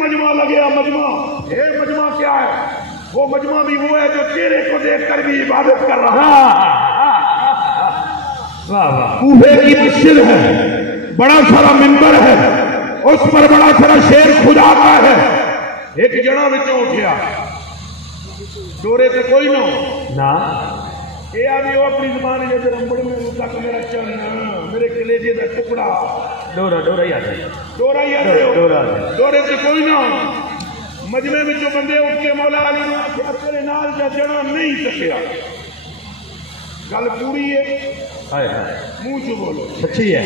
مجمع لگیا مجمع. یہ مجمع کیا ہے؟ وہ مجمع بھی وہ ہے جو چہرے کو دیکھ کر بھی عبادت کر رہا ہے. کوفے کی مسجد ہے, بڑا سارا منبر ہے, اس پر بڑا سارا شیر خدا کا ہے. ایک جنا بچوں اٹھیا, ڈورے سے کوئی نہ یہ آدمی وہ اپنی زبان ہے رمبڑ میں تک میرا چن میرے کلیجے کا ٹکڑا ڈورا ہی آتا ہے, ڈورے سے کوئی نہ. مجمع میں جو بندے اٹھ کے مولا علی نے آخیا تیرے نال جا جنا نہیں سکیا. گل پوری ہے, منہ چ بولو سچی ہے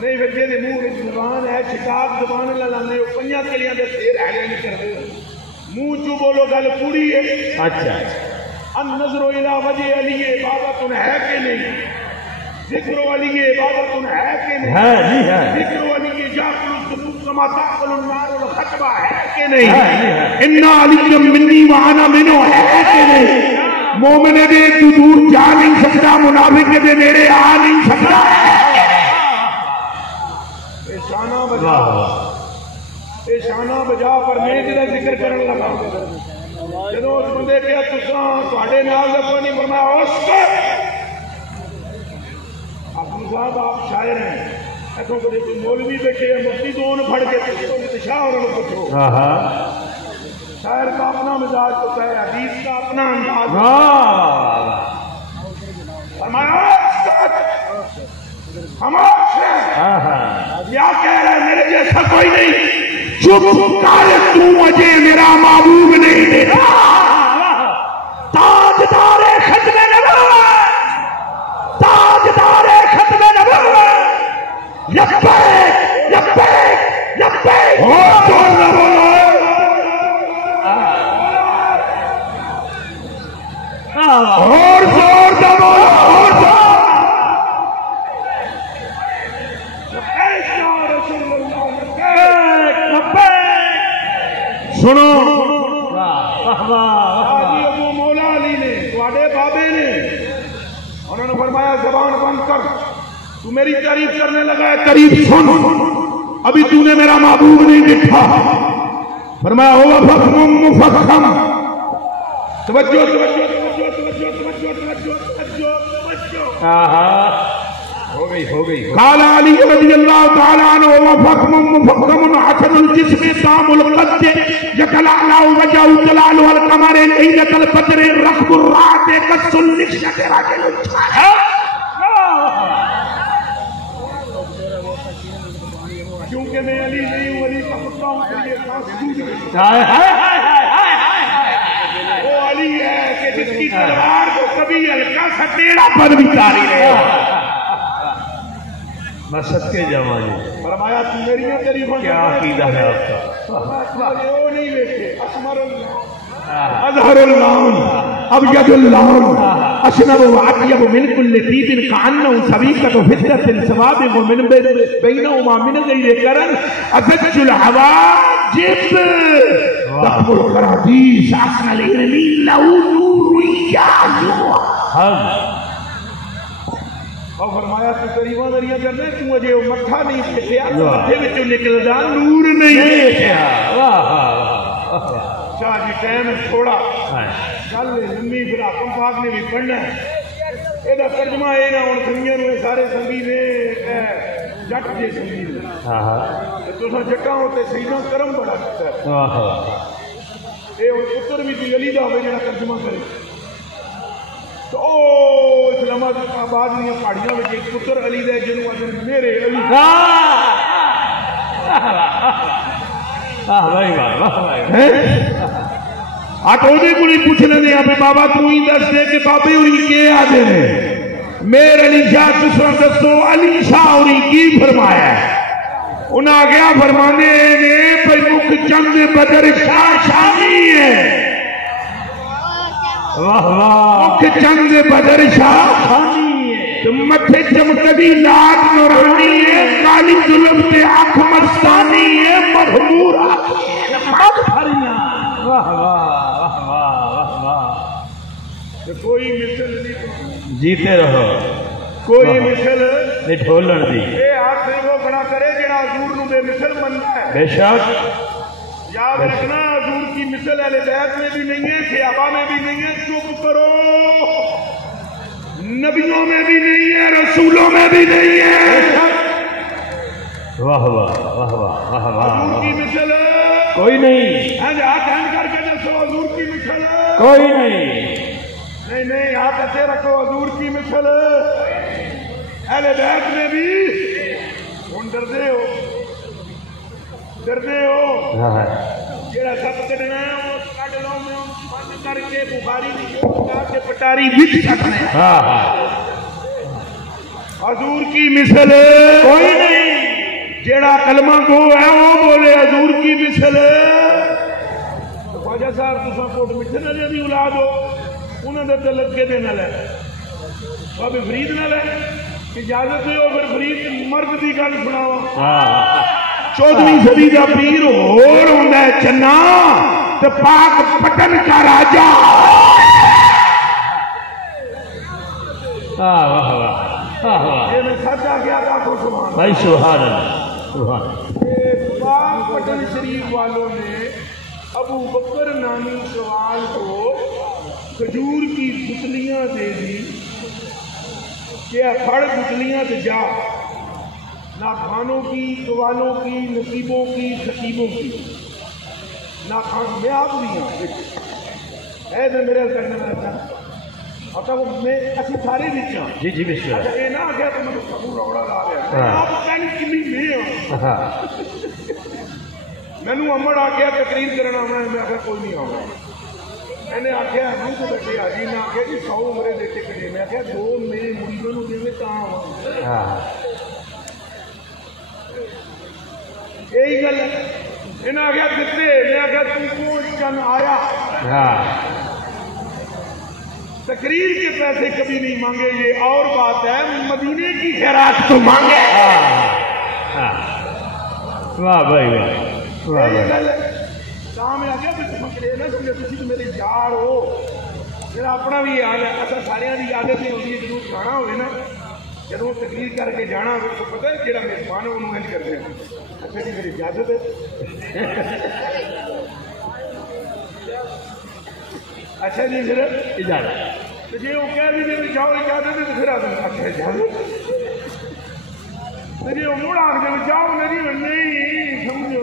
نہیں پھر جی منہ زبان ہے شکاب زبان لانے پنجا کلیاں دے سیر ہے نہیں کرتے. منہ چ بولو گل پوری ہے. اچھا النظر الى وجه علی عبادت ہے کہ نہیں؟ ذکر علی عبادت ہے کہ نہیں؟ ذکر علی جاکل الذنوب کما تاکل النار الخطبہ ہے کہ نہیں؟ ان علی منی وانا منو ہے کہ نہیں؟ مومن دے تو دور جا نہیں سکتا, منافق دے نیڑے آ نہیں سکتا. شانہ بجا شانہ بجا پر میں جدا ذکر کرنے لگا. جدو اس بندے کیا تھوڑے نال کوئی نہیں فرمایا اس کر اپنی صاحب آپ شاعر ہیں ایسوں کو کوئی مولوی بیٹھے ہیں مفتی دون پھڑ کے شاہ اور پوچھو. شاعر کا اپنا مزاج ہوتا ہے, حدیث کا اپنا انداز. فرمایا کیا کہہ رہے ہیں میرے جیسا کوئی نہیں. چپ کر تو مجھے میرا محبوب نہیں دیتا. تاجدار ختم نبوت, تاجدار ختم نبوت. لبیک لبیک لبیک اور زور نہ بولو, اور زور نہ بولو, اور زور. سنو ابو مولا علی نے تھوڑے بابے نے انہوں نے فرمایا زبان بند کر, تو میری تعریف کرنے لگا ہے قریب سن, ابھی تو نے میرا محبوب نہیں دیکھا. فرمایا ہوا فخم مفخم. توجہ توجہ توجہ توجہ توجہ توجہ توجہ ہو گئی. قال علی رضی اللہ تعالی عنہ وفخم مفخم حسن الجسم تام القد جلال وجه جلال والقمر ليلة القدر رخب الرات قص النشأة راجل. کیونکہ میں علی نہیں ہوں, علی کا پتہ ہوں, وہ علی ہے کہ جس کی تلوار کو کبھی ہلکا سا ٹیڑھا پر بھی تاری رہے. میں صدقے جاواں جی. فرمایا تو میری تعریف کیا عقیدہ ہے آپ کا؟ وہ نہیں دیکھے اسمر اللہ اظہر اللون ابید اللون اشنب واطیب من کل طیب کانه سبیقۃ فضة سوابغ من بینهما من غیر قرن ازج الحواجب ضخم القراطیس اصل الارمین له نور یعلو. اور فرمایا تو قریباں دریاں کرنے تو مجھے مٹھا نہیں دیکھا, مٹھے وچوں نکلدا نور نہیں دیکھا. شاہ جی ٹائم تھوڑا چل لمبی پھر حکم پاک نے بھی پڑھنا ہے. یہ ترجمہ یہ نہ ہوں دنیا میں سارے سنگی نے جٹ جے سنگی نے تساں جٹاں ہوتے سیدھا کرم بڑا کرتا ہے. یہ ہوں پتر بھی کوئی علی دا ہوئے جڑا ترجمہ کرے. تو اسلام آباد دیا پہاڑیاں میں ایک پتر علی دے جنوں آدھے میرے علی. آٹھوڑے کو نہیں پوچھ لینے آپ بابا تو ہی دس دے کہ بابے ہوئی کے آدھے نے میرے علی شاہ تسرا دستو علی شاہ ہوئی کی فرمایا ہے. انہاں آگیا فرمانے نے پر مکھ چند بدر شاہ شاہی ہے. مکھ چند بدر شاہ شاہی ہے. متھے چمکدی لاٹ نورانی ہے, کالی ظلم تے آنکھ مستانی ہے, مغمور مد بھریاں. واہ واہ واہ واہ. کوئی مثل نہیں, جیتے رہو, کوئی مثل نہیں ڈھولن دی. اے ہاتھ وہ کھڑا کرے جڑا حضور نو بے مثل مندا ہے. بے شک یاد رکھنا حضور کی مثل اہل بیت میں بھی نہیں ہے، صحابہ میں بھی نہیں ہے، چپ کرو، نبیوں میں بھی نہیں ہے، رسولوں میں بھی نہیں ہے۔ واہ واہ واہ واہ واہ واہ، حضور کی مثل کوئی نہیں، ہاتھ ہینڈ کر کے دسو حضور کی مثل کوئی نہیں، نہیں ہاتھ ایسے رکھو، حضور کی مثل اہل بیت میں بھی۔ ہوں ڈردے ہو جڑا سب کڈنا ہے وہ کڈ لو، میں بند کر کے بخاری کی پٹاری وچ سکنا ہے۔ حضور کی مثل کوئی نہیں، جڑا کلمہ گو ہے وہ بولے حضور کی مثل۔ خواجہ صاحب تساں کوٹ میٹھے نالے دی اولاد ہو، انہاں دے تے لگے دے نال ہے، بابے فرید نال ہے، اجازت ہو پھر فرید مرد دی گل سناواں۔ 14ویں صدی کا پیر ہور ہوندا ہے چنا تے پاک پٹن کا راجا۔ واہ واہ واہ، یہ میں سچ آ گیا تھا تو سبحان بھائی سبحان اللہ سبحان اللہ۔ پاک پٹن شریف والوں نے ابو بکر نامی سوال کو کھجور کی گٹلیاں دے دی کہ پھڑ گٹلیاں تے جا، نہ خانوں کی، قوالوں کی، نصیبوں کی، خطیبوں کی، نہ خان میں آپ بھی ہوں اے دے میرے کرنے میں رہتا اچھا وہ میں اسی سارے بچ ہوں جی جی بسم اچھا اللہ۔ یہ نہ آگیا تو میں سبو روڑا لا رہا ہے آپ کہنی کمی میں ہوں میں نے امڑ آگیا تقریر کرنا میں آگیا کوئی نہیں آگا، میں نے آگیا ہم تو بیٹھے آجی میں آگیا جی 100 عمرے دیتے کرے، میں آگیا 2 میرے مریضوں نے دے میں کہاں ہوں یہی گل ہے۔ انہیں آگیا دیتے، میں آگیا تم کو چن آیا، تقریر کے پیسے کبھی نہیں مانگے، یہ اور بات ہے مدینے کی خیرات تو مانگے۔ واہ بھائی واہ واہ بھائی، کام آ گیا مکڑے نہ سمجھے تھی تو میرے یار ہو، میرا اپنا بھی یاد ہے، اصل سارے کی عادت نہیں ہوتی، جب کھانا ہوئے نا جب وہ تقریر کر کے جانا ہوئے تو پتہ ہے جہاں میزبان ہے انہوں انج کرتے ہیں، اچھا جی میری اجازت ہے، اچھا جی پھر اجازت، جی وہ کہہ بھی نہیں جاؤ اجازت ہے تو پھر آدمی اچھا اجازت، جی وہ مڑ آ کے جاؤ نہیں سمجھو،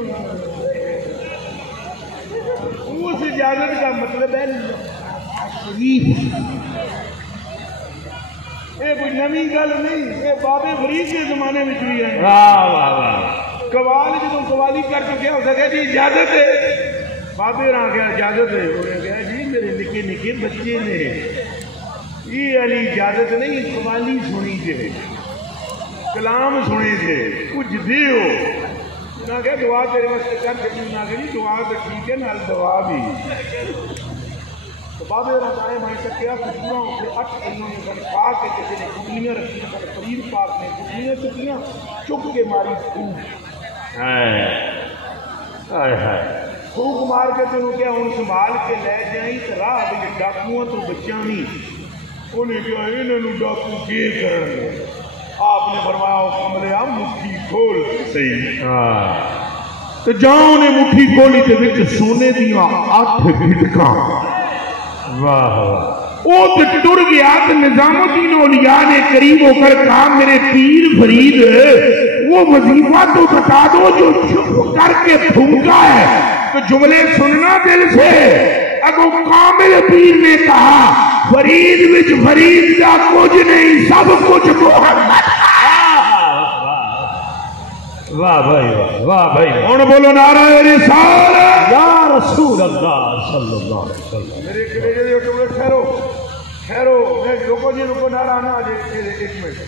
اس اجازت کا مطلب ہے شریف، یہ کوئی نوی گل نہیں، یہ بابے فرید کے زمانے میں بھی ہے۔ واہ واہ واہ، قوال جب قوالی کر کے کیا ہو سکے جی اجازت ہے، بابے رہا گیا اجازت ہے، انہیں کہا جی میرے نکے نکے بچے نے یہ علی اجازت نہیں، قوالی سنی تھے، کلام سنے تھے، کچھ دے ہو نہ کہ دعا تیرے واسطے کر کے نہ کہ جی دعا تو ٹھیک ہے نال دعا بھی۔ تو بابے رضائے بھائی کا کیا کھجوراں سے 8 انہوں نے بن پا کے کسی نے کھجلیاں رکھی ہیں، فرید پاک نے کھجلیاں چکیاں چک کے ماری پھوک، پھوک مار کے تو کیا ہوں سنبھال کے لے جائیں تو راہ بھی ڈاکوؤں تو بچیاں نہیں، انہیں کیا انہوں ڈاکو کے کرنے، آپ نے فرمایا کملے آ مٹھی کھول صحیح تو جاؤں نے مٹھی کھولی تے وچ سونے دیاں 8 گھٹکاں، واہ واہ، وہ تے ٹر گیا تو نظام الدین اولیاء نے قریب ہو کر کہا میرے پیر فرید وہ وظیفہ تو بتا دو جو چپ کر کے پھونکا ہے، تو جملے سننا دل سے، اگو کامل پیر نے کہا فرید وچ فرید دا کچھ نہیں سب کچھ محمد۔ واہ بھائی واہ بھائی، کون بولو نعرہ رسالت یا رسول اللہ صلی اللہ علیہ وسلم۔ میرے کلیجے ٹکڑے ٹھہرو ٹھہرو، میں رکو جی رکو نعرہ نہ آجے 1 منٹ،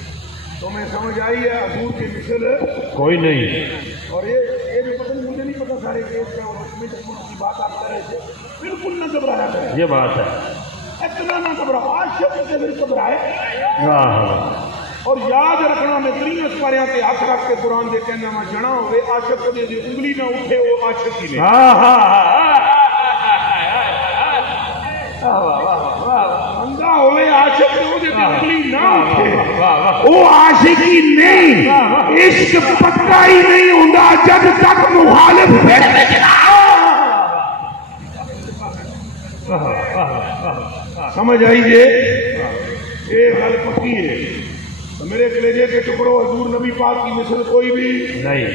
تو میں سمجھ آئی ہے حضور کی مثل کوئی نہیں، اور یہ بھی پتہ نہیں، مجھے نہیں پتہ سارے کیس کا اور کی بات آپ کر رہے تھے، بالکل نہ گھبرایا کریں، یہ بات ہے، اتنا نہ گھبراؤ، عاشق سے پھر گھبرائے، واہ اور یاد رکھنا میں 3 اسپاریاں تے ہاتھ رکھ کے قرآن دے کہنا میں جنا ہوئے عاشق دے دی انگلی نہ اٹھے وہ عاشق ہی نہیں، بندہ ہوئے عاشق دے وہ دے انگلی نہ اٹھے وہ عاشق ہی نہیں، عشق پکا ہی نہیں ہوندہ جب تک مخالف پھر میں جنا سمجھ آئی جے ایک گل پکی ہے میرے کلیجے کے ٹکڑوں حضور نبی پاک کی مثل کوئی بھی نہیں،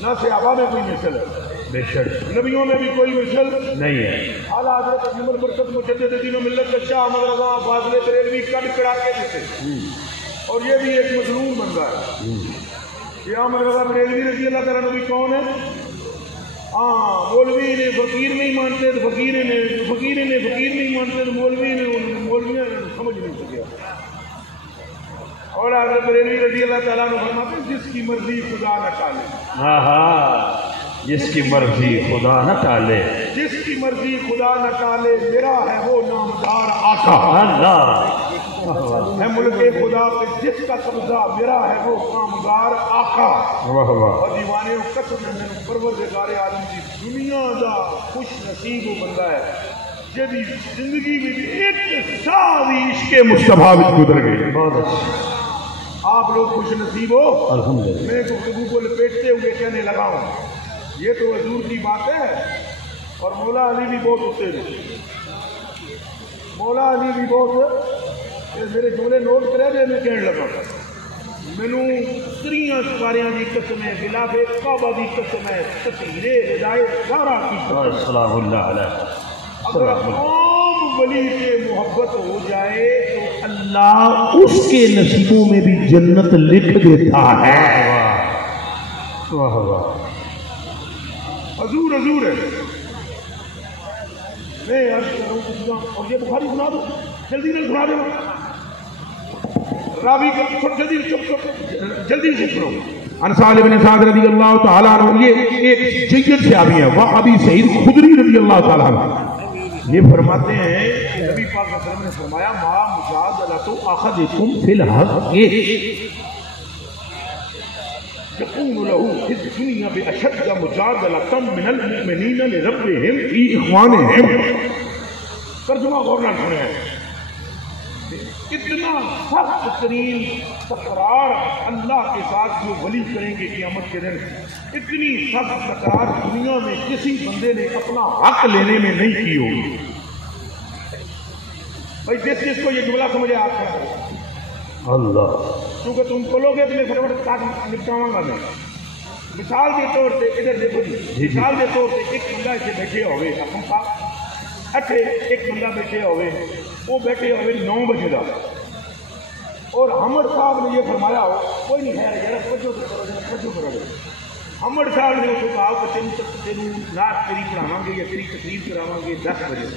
نہ صحابہ میں کوئی مثل ہے، بے شک نبیوں میں بھی کوئی مثل نہیں ہے۔ اعلیٰ حضرت اجمل برکت مجدد دین و ملت کے شاہ احمد رضا فاضل بریلوی کٹ کڑا کے دیتے اور یہ بھی ایک مظلوم بندہ ہے۔ یہ احمد رضا بریلوی رضی اللہ تعالیٰ نبی کون ہے؟ ہاں مولوی نے فقیر نہیں مانتے تو فقیر نے فقیر نہیں مانتے تو مولوی نے مولویاں سمجھ نہیں سکیا۔ اور حضرت بریلوی رضی اللہ تعالیٰ عنہ فرماتے ہیں جس کی مرضی خدا نہ ٹالے، ہاں ہاں، جس کی مرضی خدا نہ ٹالے، جس کی مرضی خدا نہ ٹالے، میرا ہے وہ نامدار آقا، اللہ ہے ملک خدا پہ جس کا قبضہ، میرا ہے وہ نامدار آقا۔ واہ واہ، اور دیوانے و قسم میں پروردگار عالم کی دنیا دا خوش نصیب وہ بندہ ہے جدی زندگی میں ایک سال عشق مصطفیٰ میں گزر گئی۔ بہت اچھا، آپ لوگ خوش نصیب ہو۔ الحمدللہ۔ میں گفتگو کو لپیٹتے ہوئے کہنے لگا ہوں یہ تو حضور کی بات ہے، اور مولا علی بھی بہت ہوتے ہیں، مولا علی بھی بہت میرے جملے نوٹ کرے دے میں کہنے لگا مینوں تریاں سپاریاں دی قسم ہے، خلاف کعبہ دی قسم ہے، تطہیرے ہدایت زہرا کی قسم، سلام اللہ علیہ، اگر عام ولی سے محبت ہو جائے تو اللہ اس کے نصیبوں میں بھی جنت لکھ دیتا ہے۔ واہ واہ، حضور حضور ہے۔ میں عرض کر رہا ہوں اور یہ بخاری سنا دو، جلدی سے سنا دو، راوی کا جلدی جلدی سے سنو۔ انصار بن سعد رضی اللہ تعالیٰ عنہ، یہ ایک جید صحابی ہیں، وہ ابی سعید خدری رضی اللہ تعالیٰ عنہ، یہ فرماتے ہیں کہ نبی پاک صلی اللہ علیہ وسلم نے فرمایا ما مجادلۃ احدکم فی الحق يكون له في الدنيا بأشد مجادلة من المؤمنين لربهم في إخوانهم۔ ترجمہ غور نہ سنیں، اتنا سخت ترین تکرار اللہ کے ساتھ جو ولی کریں گے قیامت کے دن، اتنی سخت تکرار دنیا میں کسی بندے نے اپنا حق لینے میں نہیں کی ہوگی۔ بھائی جس کو یہ جملہ سمجھے آپ کا اللہ، کیونکہ تم کھولو گے تو میں فٹافٹ کاٹ نپٹاؤں گا میں۔ مثال کے طور پہ ادھر دیکھو جی، مثال کے طور پہ ایک بندہ اسے بیٹھے ہوئے ہم پاس اٹھے، ایک بندہ بیٹھے ہوئے وہ بیٹھے ہوئے 9 بجے کا، اور حمد صاحب نے یہ فرمایا ہو کوئی نہیں خیر یار پجو کرو گے، حمد صاحب نے اسے کہا کہ تینوں رات تیری پڑھاواں گے یا تیری تقریر کراواں گے 10 بجے،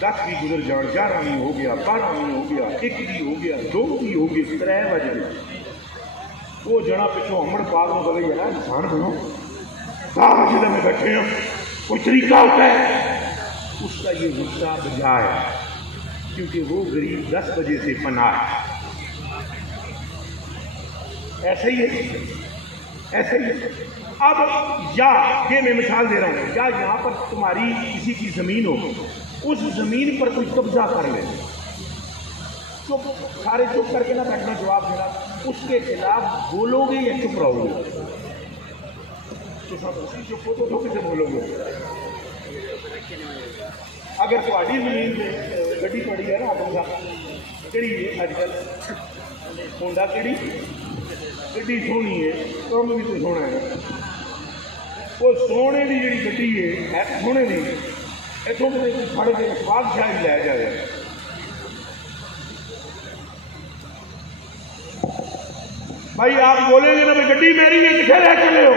10 بھی گزر جان، 11 بھی ہو گیا، 12 بھی ہو گیا، 1 بھی ہو گیا، 2 بھی ہو گئے، 3 بجے وہ جنا پچھوں ہمڑ پاک میں بولے یار انسان بنو، 10 بجے میں بیٹھے ہیں، کوئی طریقہ ہوتا ہے؟ اس کا یہ غصہ بجا ہے کیونکہ وہ غریب 10 بجے سے پناہ ہے۔ ایسے ہی ہے، ایسے ہی ہے۔ اب یا یہ میں مثال دے رہا ہوں، یا یہاں پر تمہاری کسی کی زمین ہو، اس زمین پر کوئی قبضہ کر لے، چپ سارے چپ کر کے نہ بیٹھنا جواب دینا، اس کے خلاف بولو گے یا چپ رہو گے؟ چپ ہو تو کسے بولو گے؟ اگر تھوڑی زمین میں گڈی پڑی ہے نا ہونڈا کہڑی ہے اج کل، ہونڈا کہڑی گڈی سونی ہے، کام بھی تو سونا ہے، وہ سونے کی جی گڈی ہے سونے کی، اتوں کھڑ کے بادشاہ لے جائے۔ بھائی آپ بولیں گے نا بھائی گڈی میری ہے کتنے لے چلے ہو؟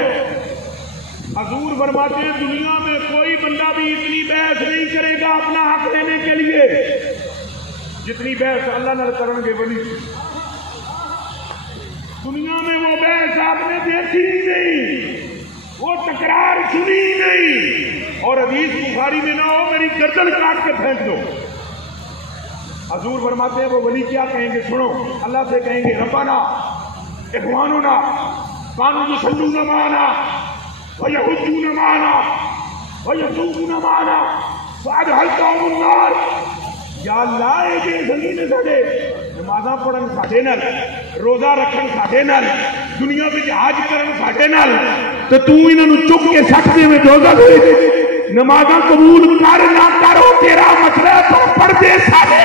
حضور فرماتے ہیں دنیا میں کوئی بندہ بھی اتنی بحث نہیں کرے گا اپنا حق لینے کے لیے جتنی بحث اللہ نال کرن گے ولی۔ دنیا میں وہ بحث آپ نے دیکھی ہی نہیں، وہ تکرار سنی ہی نہیں، اور حدیث بخاری میں نہ ہو میری گردن کاٹ کے پھینک دو۔ حضور فرماتے ہیں وہ ولی کیا کہیں گے؟ سنو، اللہ سے کہیں گے ربنا اخواننا کانوا یصلون معنا ویحجون معنا ویصومون معنا فادخلتهم النار۔ یا اللہ یہ زمین ساڈے نمازاں پڑھن ساڈے نال، روزہ رکھن ساڈے نال، دنیا وچ حج کرن ساڈے نال، تے تو انہاں نوں چک کے سٹ دے میں دوزخ دے، نمازاں قبول کر نہ کرو تیرا مسئلہ پر پردے سارے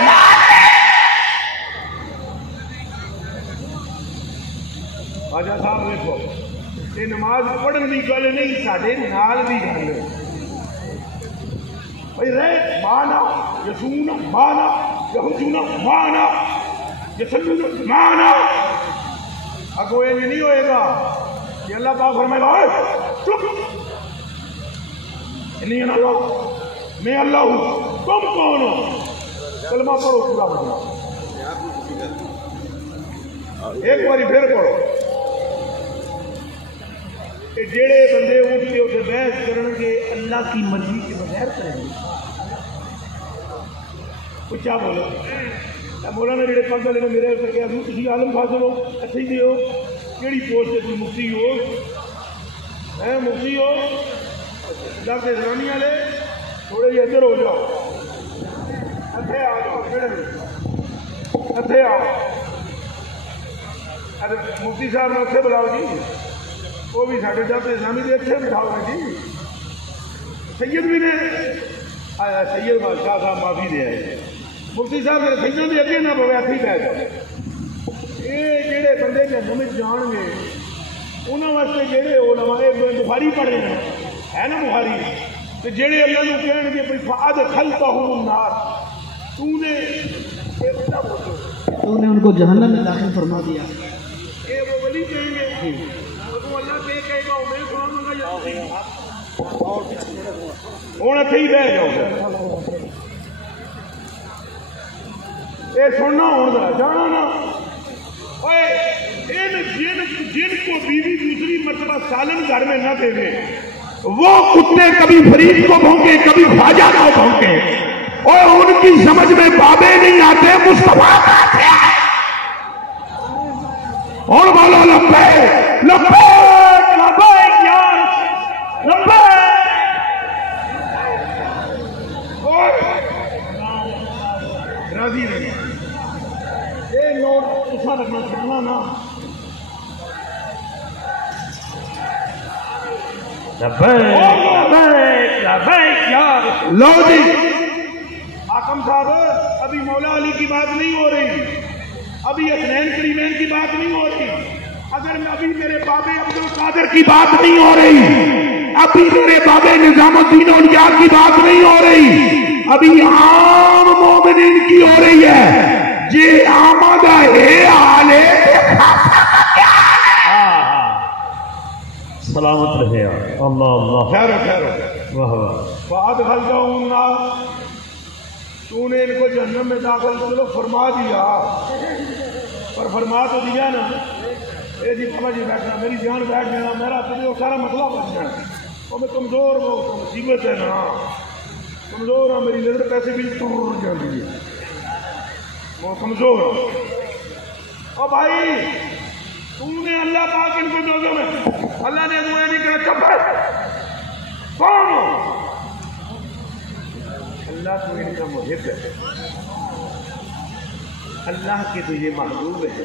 خواجہ صاحب دیکھو یہ نماز پڑھن کی گل نہیں سارے نال کی گل بھائی رہے مانا یسون مانا یہودون مانا یسلون مانا اگو یہ نہیں ہوئے گا کہ اللہ پاک فرمائے گا چپ نہیں اللہ میں اللہ ہوں تم کون ہو کلمہ پڑھو پورا بچنا ایک باری پھر پڑھو کہ جڑے بندے اٹھ کے اسے بحث کریں گے اللہ کی مرضی کے بغیر کریں گے کیا بولو مولانا جڑے پگ والے نے میرے سے کہا تھی عالم فاضل ہو اچھے ہی ہو کہڑی پوسٹ سے تھی مفتی ہو مفتی ہو ڈاکٹر اسلامی والے تھوڑے جی ادھر ہو جاؤ اتنے آ جاؤ اتنے آؤ مفتی صاحب نے اتنے بلاؤ جی وہ بھی سارے ڈاکٹر اسلامی کے اتنے بٹھاؤ گے جی سید بھی نے سید بادشاہ صاحب معافی دے آئے مفتی صاحب نے سیدوں کے اگے نہ پوے اتنے پی جاؤ یہ جہے بندے جہنم جان گے انہوں واسطے جہے علماء بخاری پڑھے ہیں ہے نا بخاری تو جہے اللہ کو کہیں گے بھائی فادخلتہم النار تو نے ان کو جہنم میں داخل فرما دیا یہ وہ ولی کہیں گے تو اللہ سے کہے گا میں سنوں گا یا ہوں اتنے ہی بہ جاؤ یہ سننا ہونا جانا نا جن کو بیوی دوسری مرتبہ سالن گھر میں نہ دے دے وہ کتے کبھی فرید کو بھونکے کبھی خواجہ کو بھونکے اور ان کی سمجھ میں بابے نہیں آتے مصطفیٰ آتے ہیں اور بولو لبیک لبیک لبیک یار لبیک راضی رہے یہ نوٹ ایسا رکھنا چاہنا نا لو جی حاکم صاحب ابھی مولا علی کی بات نہیں ہو رہی ابھی حسنین کریمین کی بات نہیں ہو رہی اگر ابھی میرے بابے عبد القادر کی بات نہیں ہو رہی ابھی میرے بابے نظام الدین اولیاء کی بات نہیں ہو رہی ابھی عام مومنین کی ہو رہی ہے جی آمد ہے حال ہے سلامت رہے اللہ اللہ خیر خیر واہ واہ فادخلتہم النار تو نے ان کو جہنم میں داخل چلو فرما دیا پر فرما تو دیا نا اے جی بابا جی بیٹھنا میری جان بیٹھ جانا میرا تجھے وہ سارا مسئلہ بن جانا اور میں کمزور ہوں مصیبت ہے نا کمزور ہوں میری نظر پیسے بھی ٹور جاتی ہے وہ کمزور ہوں اور بھائی تو نے اللہ پاک ان کو دوزوں میں اللہ نے دعائیں نہیں کرا چپ ہے کون ہو اللہ تو ان کا محب ہے اللہ کے تو یہ محبوب ہے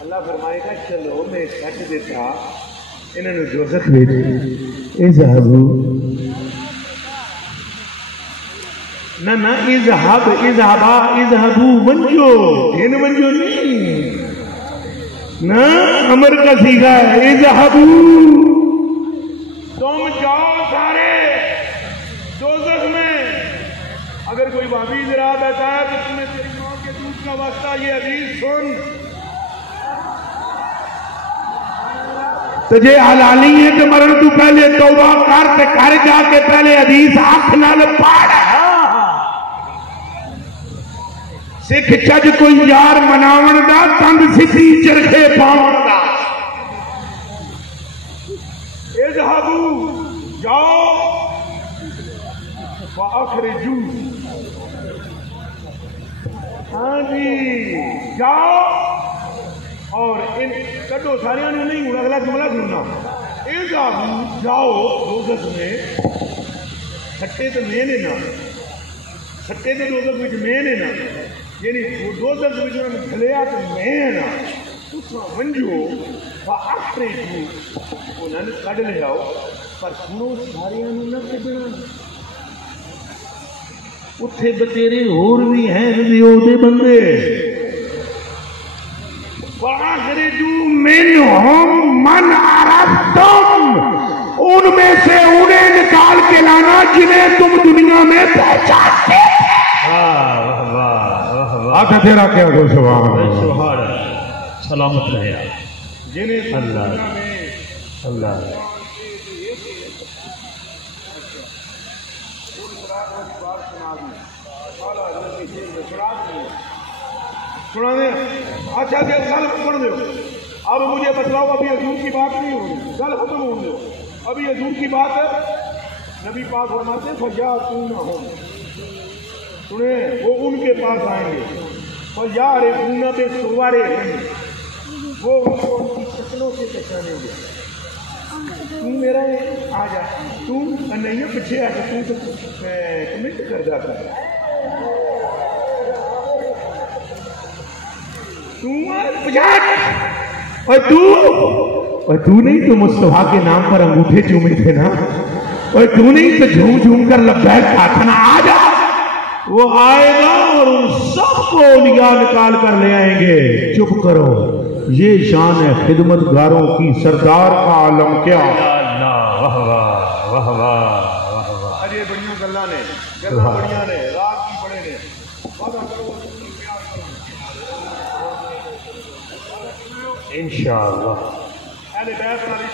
اللہ فرمائے گا چلو میں سچ دیتا انہوں نے دوزخ بھیجی نہ اذهبوا منجو ان منجو نہیں نہ امر کا سیگا ہے اذهبوا تم جاؤ سارے دوزخ میں اگر کوئی بابی ذرا بیٹھا ہے تو تمہیں تیری ماں کے دودھ کا واسطہ یہ حدیث سن تجھے حلالی ہے تو مرن تو پہلے توبہ کر جا کے پہلے حدیث آنکھ نال پاڑ سکھ چج کوئی یار مناون دا تند سکھی چرخے پاون دا اذهبوا جاؤ فاخرجوا ہاں جی جاؤ اور ان کڈو سارے نہیں ہوں اگلا جملہ سننا اذهبوا جاؤ دوزخ میں کھٹے تو میں نے نا کھٹے تو دوزخ وچ میں نے نا یعنی دوزخ وچ انہوں نے کھلیا تو میں نا تساں ونجو فاخرجوا انہوں نے کڈ لے آؤ پر سنو سارے نہ کھڈنا اتھے بتیرے ہور بھی ہیں دیو دے بندے وَأَخْرِجُوا مِنْهُمْ مَنْ عَرَفْتُمْ ان میں سے انہیں نکال کے لانا جنہیں تم دنیا میں پہچانتے آقا تیرا کیا کو سبحان سلامت رہے جنہیں اللہ اللہ سنا دیں اچھا کہ گل سن دو اب مجھے بتلاؤ ابھی حضور کی بات نہیں ہوگی گل ختم ہو دو ابھی حضور کی بات ہے نبی پاک فرماتے فَيَأْتُونَ سنیں وہ ان کے پاس آئیں گے فَيَعْرِفُونَ بِصُوَرِهِمْ وہ ان کو ان کی شکلوں سے پہچانیں گے تم میرا آ جا تم نہیں پیچھے آ کے تم تو کمنٹ کر جاتا ہے اور تو نہیں تو مصطفیٰ کے نام پر انگوٹھے چومے تھے نا اور تو نہیں تو جھوم جھوم کر لبیک کہا نا آ جا وہ آئے گا اور ان سب کو نگاہ نکال کر لے آئیں گے چپ کرو یہ شان ہے خدمت گاروں کی سردار کا عالم کیا واہ واہ واہ واہ اجے بڑیاں گلاں نے گلاں بڑیاں نے رات کی بڑے نے وعدہ کرو انشاءاللہ اہل بیت والی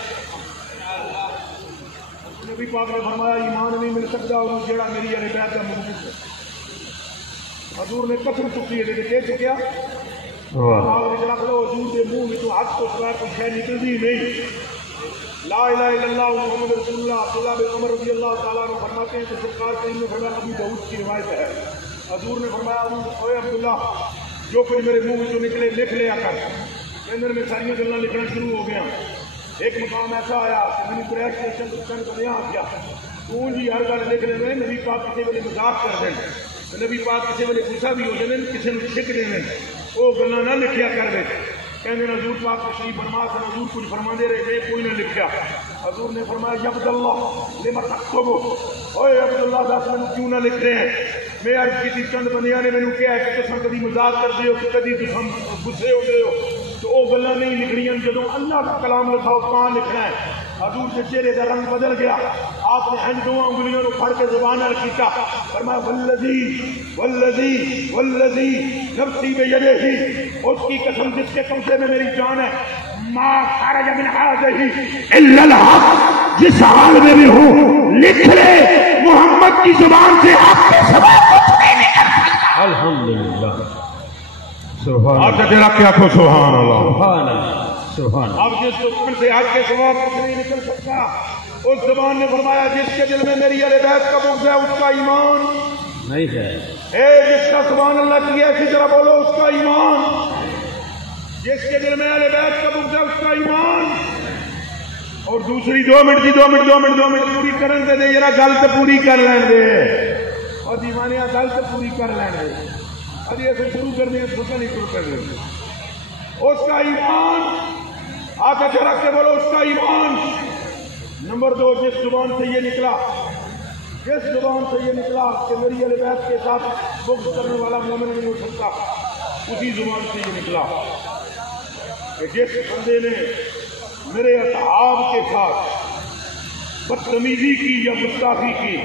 نبی پاک نے فرمایا ایمان نہیں مل سکتا اور جیڑا میری اہل بیت کا مخلص ہے حضور نے قسم چکی ہے کہ چکیا آپ نے رکھ لو حضور کے منہ میں تو حق کو سوائے کوئی شے نکلتی نہیں لا الہ الا اللہ محمد رسول اللہ عبداللہ بن عمر رضی اللہ تعالیٰ عنہ فرماتے ہیں کہ سرکار کریم نے فرمایا ابو داؤد کی روایت ہے حضور نے فرمایا اے عبداللہ جو کچھ میرے منہ میں جو نکلے لکھ لیا کر اندر میں ساری گلاں لکھنا شروع ہو گیا ایک مقام ایسا آیا کہ میں نے قریش کے چند کو یہاں کیا تو جی ہر گل لکھ لے نبی پاک کسی ویلے مذاق کر دیں نبی پاک کسی ویلے غصہ بھی ہو جائے کسی نے سکھ دیں وہ گلاں نہ لکھیا کر دے کہنے حضور پاک تشریف فرما کر حضور کچھ فرما دے رہے تھے کوئی نہ لکھیا حضور نے فرمایا یا عبداللہ لما تکتبو اوے عبداللہ دس میں کیوں نہ لکھ رہے ہیں میں عرض کی تھی چند بندیاں نے میں کیا ہے کہ تساں کبھی مذاق کر دے ہو کہ کبھی تساں غصے ہو گئے ہو تو وہ گلاں نہیں لکھنیاں جدوں اللہ کا کلام لکھاؤ کہاں لکھنا ہے حضور کے چہرے کا رنگ بدل گیا آپ نے ہن دو انگلیوں کو پھڑ کے زبان نال کیتا فرمایا والذی نفسی بیدہ اس کی قسم جس کے قبضے میں میری جان ہے ما خرج من هذه الا الحق جس حال میں بھی ہوں لکھ لے محمد کی زبان سے آپ کے سوا کچھ نہیں نکل سکتا الحمدللہ سبحان آپ کا تیرا کیا کو سبحان اللہ سبحان اللہ سبحان اب جس زبان سے حق کے سوا کچھ نہیں نکل سکتا اس زبان نے فرمایا جس کے دل میں میری اہل بیت کا بغض ہے اس کا ایمان نہیں ہے اے جس کا سبحان اللہ کی ایسی طرح بولو اس کا ایمان جس کے دل میں اہل بیت کا بغض ہے اس کا ایمان اور دوسری 2 منٹ پوری کرن دے ذرا گل تے پوری کر لین دے اور دیوانیاں گل تے پوری کر لین دے ابھی ایسے شروع کر دیں تو نہیں شروع کر دیں اس کا ایمان آقا کے رکھ کے بولو اس کا ایمان نمبر 2 جس زبان سے یہ نکلا کہ میری اہل بیت کے ساتھ بغض کرنے والا مومن نہیں ہو سکتا اسی زبان سے یہ نکلا کہ جس بندے نے میرے اصحاب کے ساتھ بدتمیزی کی یا گستاخی کی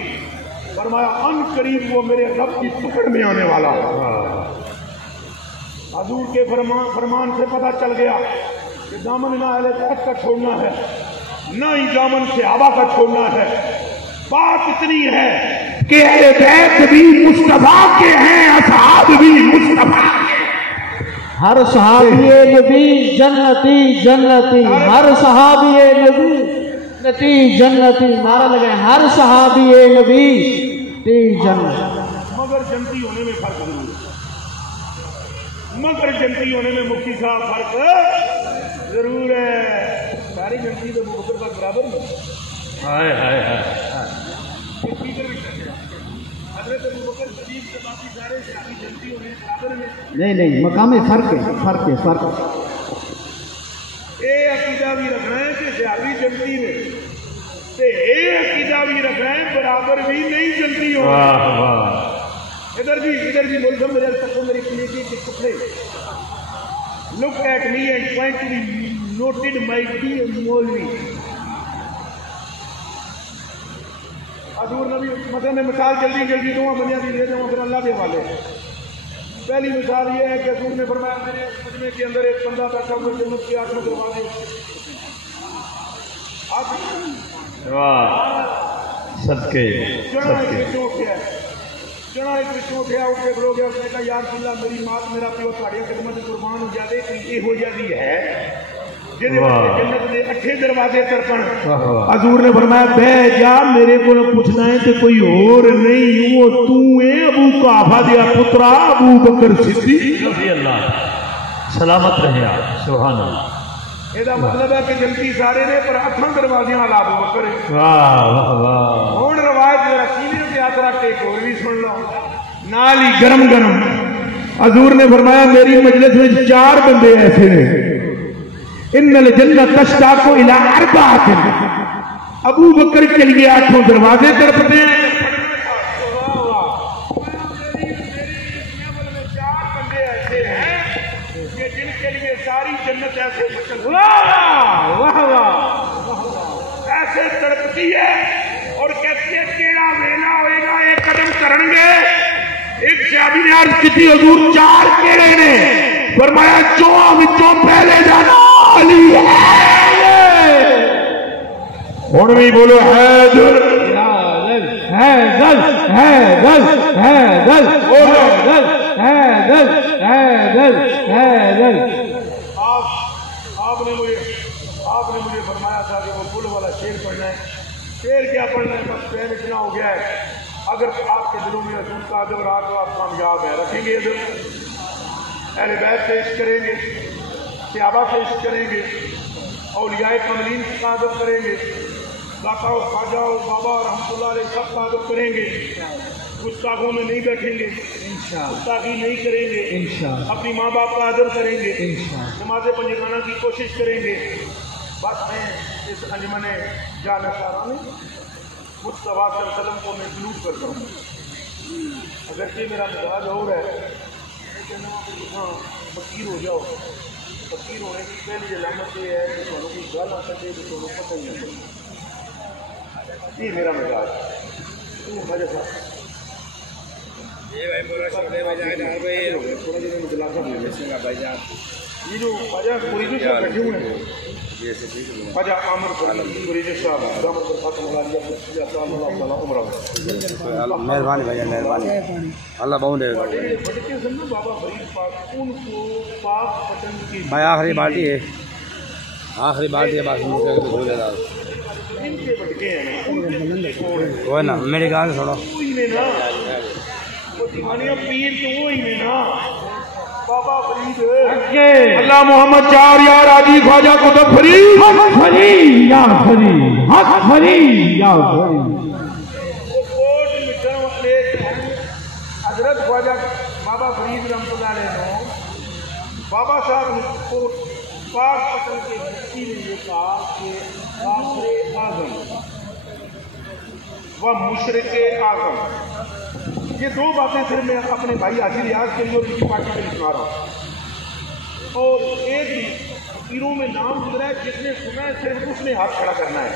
فرمایا ان قریب وہ میرے رب کی پکڑ میں آنے والا حضور کے فرمان سے پتہ چل گیا کہ دامن نہ اہل بیت کا چھوڑنا ہے نہ ہی دامن صحابہ کا چھوڑنا ہے بات اتنی ہے کہ اہل بیت بھی مصطفیٰ کے ہیں اصحاب بھی مصطفیٰ کے ہر صحابی نبی جنتی ہر صحابی نبی جنتی نعرہ لگائیں ہر صحابی نبی جنتی مگر جنتی ہونے میں فرق ضرور ہے مگر جنتی ہونے میں مفتی صاحب فرق ضرور ہے ساری جنتی تو ابوبکر کا برابر نہیں ہائے ہائے ہائے حضرت ابوبکر صدیق سے باقی سارے صحابی جنتی ہونے میں برابر میں نہیں مقام فرق اے عقیدہ بھی رکھنا ہے کہ صحابی جنتی نے عقیدہ بھی رکھیں برابر بھی نہیں جلتی ہو. ادھر بھی ملزم میرے تک میری کلیٹی کے کپڑے. Look at me and trying to be noted my dear Molvi. حضور نبی مثلا میں مثال جلدی دوں بنیادی دے دوں پھر اللہ کے حوالے. پہلی مثال یہ ہے کہ حضور نے فرمایا میرے مجمع کے اندر ایک بندہ بیٹھا ہوا جنت کے آٹھ میں دروازے. صدقے جنا ایک پچھوں اٹھیا اٹھ کے کھلو گیا. اس نے کہا یا رسول اللہ میری ماں میرا پیو تھوڑی خدمت قربان ہو جاتے یہ ہو جاتی ہے جنت دے اٹھے دروازے ترکن. حضور نے فرمایا بہ جا میرے کو پوچھنا ہے تو کوئی اور نہیں وہ تو ہے ابو قحافہ دیا پترا ابو بکر صدیق رضی اللہ سلامت رہے آپ. سبحان اللہ. یہ مطلب ہے کہ جنتی سارے نے پر اٹھاں دروازے والا ابو بکر. واہ واہ واہ. ہوں روایت ذرا سینے سے ہاتھ رکھ کے اور بھی سن لو نال ہی گرم گرم. حضور نے فرمایا میری مجلس میں 4 بندے ایسے ہیں ان الجنت تشتاق الى 4. ابو بکر کے لیے 8 دروازے تڑپتے ہیں. 4 بندے ایسے ہیں کہ جن کے لیے ساری جنت ایسے ایسے تڑپتی ہے اور کہتی ہے کیڑا ویلا ہوئے گا ایک قدم کریں گے. ایک صحابی نے عرض کی تھی حضور 4 کیڑے نے. فرمایا 4 وچوں پہلے جانا علی ہے. اور بھی بولو حیدر حیدر حیدر حیدر حیدر حیدر حیدر حیدر. آپ نے مجھے فرمایا تھا کہ وہ پل والا شعر پڑھنا ہے. شعر کیا پڑھنا ہے بس ٹائم اتنا ہو گیا ہے. اگر آپ کے دلوں میں رسول کا ادب رہا تو آپ کامیاب ہیں. رکھیں گے ادب. اہل بیت سے عشق کریں گے صحابہ سے عشق کریں گے اولیاء کاملین کا ادب کریں گے داتا و خواجہ و بابا رحمۃ اللہ علیہ سب کا ادب کریں گے. گستاخوں میں نہیں بیٹھیں گے گستاخی نہیں کریں گے. اپنی ماں باپ کا ادب کریں گے. نماز پنجگانہ کی کوشش کریں گے. بس میں اس انجمن جانکارہ میں مصطفیٰ صلی اللہ علیہ وسلم کو میں سلوٹ کرتا ہوں. اگرچہ میرا مزاج اور ہے فقیر ہو جاؤ. فقیر ہونے کی پہلی علامت یہ ہے کہ تمہیں کوئی گل آ سکے تو تمہیں پتہ ہی نہیں چلے. یہ میرا مزاج ہے. یہ جو خواجہ قریشی صاحب بیٹھے ہوئے ہیں خواجہ عامر قریشی صاحب مہربانی بھائی مہربانی اللہ بہت دے. بابا فرید پاک ان کو پاک پٹن کی بھائی آخری بارٹی ہے بس ان کے بٹکے ہیں کوئی نا میرے گاؤں سے چھوڑو. وہی نے نا وہ دیوانیاں پیر تو وہی نے نا بابا فرید. اللہ محمد 4 یار آجی خواجہ قطب فرید حق فرید یا فرید حق فرید یا فرید. حضرت خواجہ بابا فرید رحمۃ اللہ علیہ بابا صاحب کو پاک پٹن کے مفتی نے یہ کہا کہ کافر اعظم و مشرک اعظم یہ 2 باتیں صرف میں اپنے بھائی حاجی ریاض کے لیے اور ان کی پارٹی کے لیے سنا رہا ہوں. اور ایک فقیروں میں نام گزرا ہے جس نے سنا ہے صرف اس نے ہاتھ کھڑا کرنا ہے.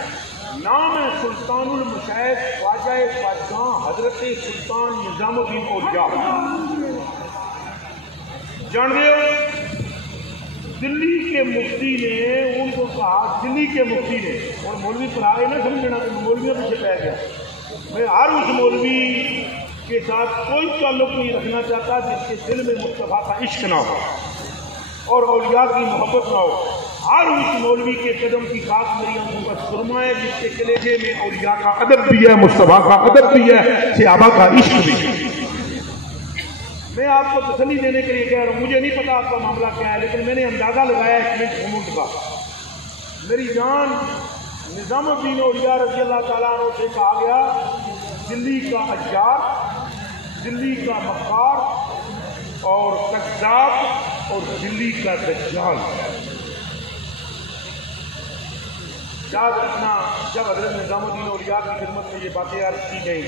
نام ہے سلطان المشائخ خواجہ خواجگاں حضرت سلطان نظام الدین اولیاء. جان دے ہو دلی کے مفتی نے ان کو کہا دلی کے مفتی نے اور مولوی پڑھائے نہ سمجھنا کہ مولویوں پیچھے پہ گیا. میں ہر اس مولوی کے ساتھ کوئی تعلق نہیں رکھنا چاہتا جس کے دل میں مصطفیٰ کا عشق نہ ہو اور اولیاء کی محبت نہ ہو. ہر اس مولوی کے قدم کی خاک میری آنکھوں کا سرما ہے جس کے کلیجے میں اولیاء کا ادب بھی ہے مصطفیٰ کا ادب بھی ہے صحابہ کا عشق بھی ہے. میں آپ کو تسلی دینے کے لیے کہہ رہا ہوں مجھے نہیں پتا آپ کا معاملہ کیا ہے لیکن میں نے اندازہ لگایا ایک منٹ گھومنٹ کا. میری جان نظام الدین اولیاء رضی اللہ تعالیٰ عنہ سے کہا گیا دلی کا حجار دلی کا مکار اور کذاب اور دلی کا دجال. یاد رکھنا جب حضرت نظام الدین اولیاء کی خدمت میں یہ باتیں عرض کی گئیں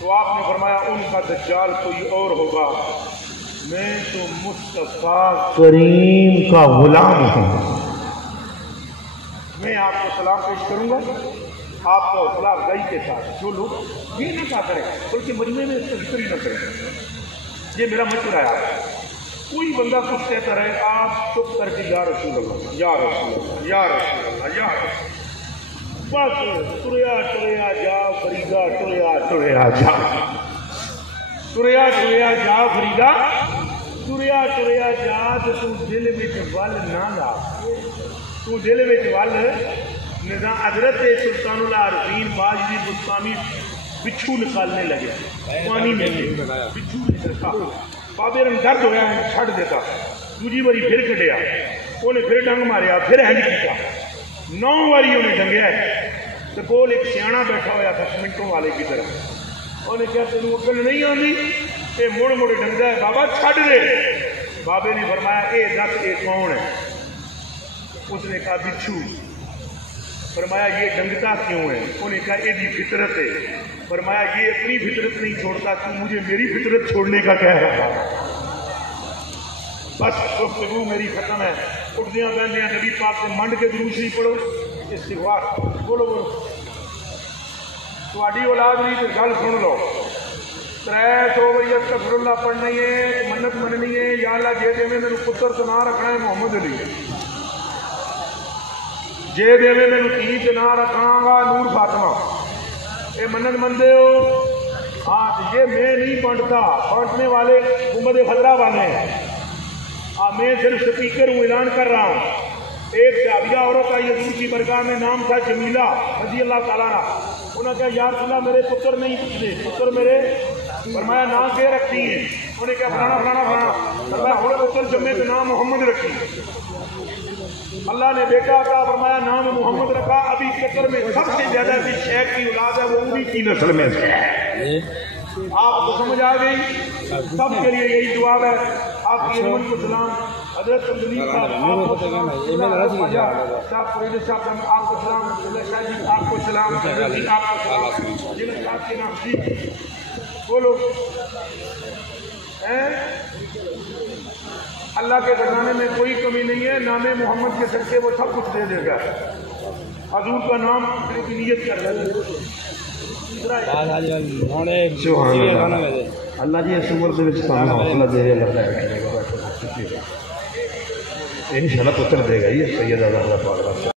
تو آپ نے فرمایا ان کا دجال کوئی اور ہوگا، میں تو مصطفیٰ کریم کا غلام ہوں۔ میں آپ کو سلام پیش کروں گا، آپ کو حوصلہ افزائی کے ساتھ جو لوگ یہ نہ کہا کریں بلکہ مجمع میں اس کا ذکر ہی نہ کریں، یہ میرا مشورہ ہے۔ کوئی بندہ کچھ کہتا رہے آپ چپ کر کے یا رسول اللہ یا رسول اللہ یا رسول اللہ یا رسول اللہ، بس تریا تریا جا فریدا تریا تریا جا تریا تریا جا فریدا تریا تریا جا تو دل میں ول نہ لا، تو دل میں ول نظام حضرت سلطان العارفین باجری بستانی بچھو نکالنے لگے پانی میں بچھو نکلتا، بابے رنگ درد ہویا ہے چھڑ دیتا، دوجی باری پھر کٹیا، انہیں پھر ڈنگ ماریا، پھر ہینڈ کیا، 9 باری انہیں ڈنگیا ہے تو کول ایک سیانا بیٹھا ہوا تھا سمنٹوں والے کی طرح، انہیں کہا تینوں اکل نہیں آتی یہ مڑ مڑ ڈنگتا ہے بابا چھڑ دے، بابے نے فرمایا اے دس اے کون ہے؟ اس نے کہا بچھو، فرمایا یہ ڈنگتا کیوں ہے؟ انہیں کہا یہ دی فطرت ہے، فرمایا یہ اپنی فطرت نہیں چھوڑتا تو مجھے میری فطرت چھوڑنے کا کہہ رہا تھا۔ بس گفتگو میری ختم ہے، اٹھدیاں بہندیاں نبی پاک سے منڈ کے درود شریف پڑھو، استغفار بولو بولو، تہاڈی اولاد نہیں تو گل سن لو، 300 باری استغفر اللہ پڑھنی ہے، منت مننی ہے، یا اللہ جے دے میں میرے پتر تو نہ رکھنا ہے محمد علی، جے دے میں میرے تھی تو نہ رکھاں گا نور فاطمہ، اے منت مندے ہو ہاں یہ میں نہیں بانٹتا، بانٹنے والے گنبد خضرا والے ہیں، میں صرف سپیکر ہوں، اعلان کر رہا ہوں۔ ایک صحابیہ عورت آئی حضور کی برگاہ میں، نام تھا جمیلہ رضی اللہ تعالیٰ عنہ، انہوں نے کہا یا رسول اللہ میرے پتر نہیں پوچھتے، پتر میرے، فرمایا نام کے رکھتی ہیں، انہوں نے کہا فلانا فلانا فلانا، فرمایا ہمارے پتر جمعے تو نام محمد رکھی، اللہ نے بیٹا عطا فرمایا نام محمد رکھا، ابھی قطر میں سب سے زیادہ جس شیخ کی اولاد ہے وہ انہی کی نسل میں سے ہے۔ آپ کو سمجھ آ گئی؟ سب کے لیے یہی جواب ہے، آپ کی علم کو سلام، حضرت عبدالعزیز صاحب آپ کو سلام، صاحب فرید صاحب آپ کو سلام، شاہ جی آپ کو سلام، حضرت جی آپ کو سلام، جنہوں صاحب کے نام جی بولو، اللہ کے خزانے میں کوئی کمی نہیں ہے، نام محمد کے صدقے وہ سب کچھ دے دے گا، حضور کا نام کی نیت کر رہے اللہ جی اس عمر دے حوصلہ دے اللہ انشاءاللہ پتر دے گا یہ سید اعلیٰ پاک